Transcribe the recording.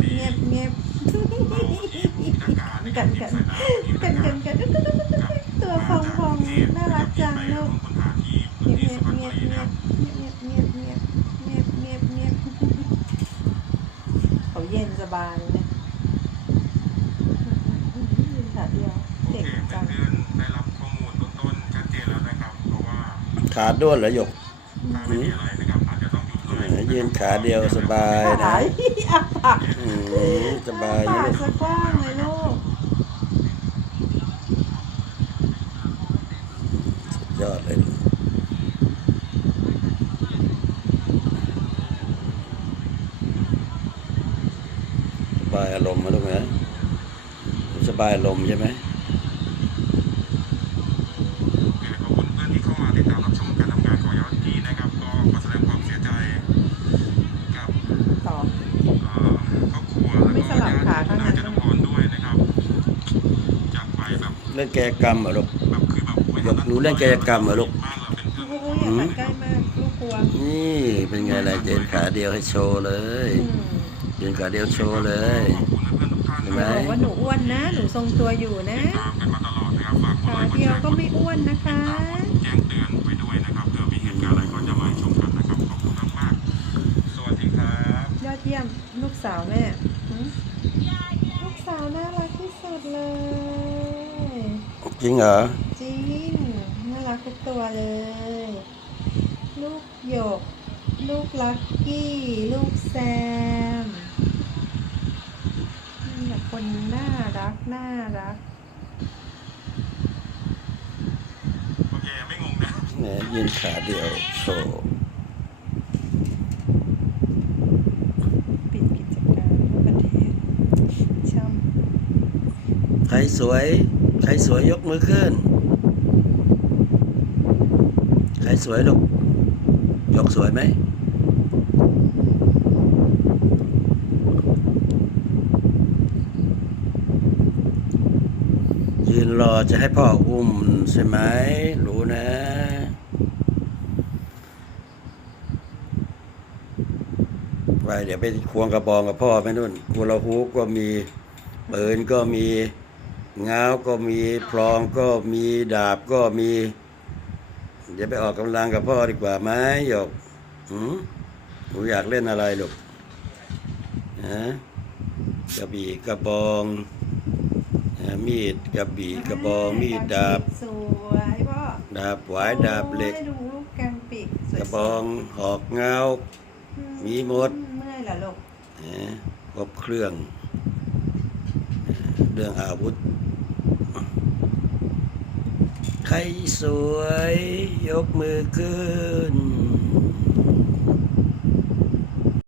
เงียบเงียบกันกันกันกันกันตัวฟองฟองน่ารักจังลูกเงียบเงียบเงียบเงียบเงียบเงียบเงียบเงียบเงียบเขาเย็นสบายเลยขาเดียวโอเก่งเคจังเพื่อนๆได้รับข้อมูลเบื้องต้นชัดเจนแล้วนะครับเพราะว่าขาด้วนเหรอหยกถ้าไม่มีอะไรนะครับ ยุดแหเลยมยืนขาเดียวสบายขานะอะปากอืมสบายอยู่ปากลูกสะกว้างเลยลูกยอดเลยลูกสบายอารมณ์นะลูกนะสบายอารมณ์ใช่ไหม รื่นงกายกรรมเหรอลูกอยาหนูเล่นงกายกรรมเหรอลูกอืมใกล้มากลูกกลัวนี่เป็นไงล่ะเดินขาเดียวให้โชว์เลยเดินขาเดียวโชว์เลยเห็นไหมว่าหนูอ้วนนะ หนูทรงตัวอยู่นะขาเดียวก็ไม่อ้วนนะคะยอดเยี่ยมลูกสาวแม่ สาวน่ารักที่สุดเลย จริงเหรอ จริง น่ารักทุกตัวเลย ลูกหยก ลูกลักกี้ ลูกแซมนี่แหละคนน่ารัก น่ารักโอเคไม่งงนะแหมยืนขาเดียวโชว์ ปิดกิจการทั่วประเทศช่ ใครสวย ใครสวยยกมือขึ้น ใครสวยลูก ยกสวยไหม ยืนรอจะให้พ่ออุ้มใช่ไหม รู้นะไปเดี๋ยวไปควงกระบองกับพ่อไปนู่นกูลาฮูปก็มีปืนก็มี ง้าวก็มีพลองก็มีดาบก็มี เดี๋ยวไปออกกำลังกับพ่อดีกว่าไหมหยกหืมหนูอยากเล่นอะไรลูกฮะกระบี่กระบองอ่ามีดกระบี่ำกระบองมีดดาบสวยพ่อดาบหวายดาบเหล็กโอ้ยดูลูกแกมปีกสวยกระบองหอกเงา มีหมดเมื่อยเหรอลูกนะครบเครื่อง เรื่องอาวุธ ใครสวยยกมือขึ้น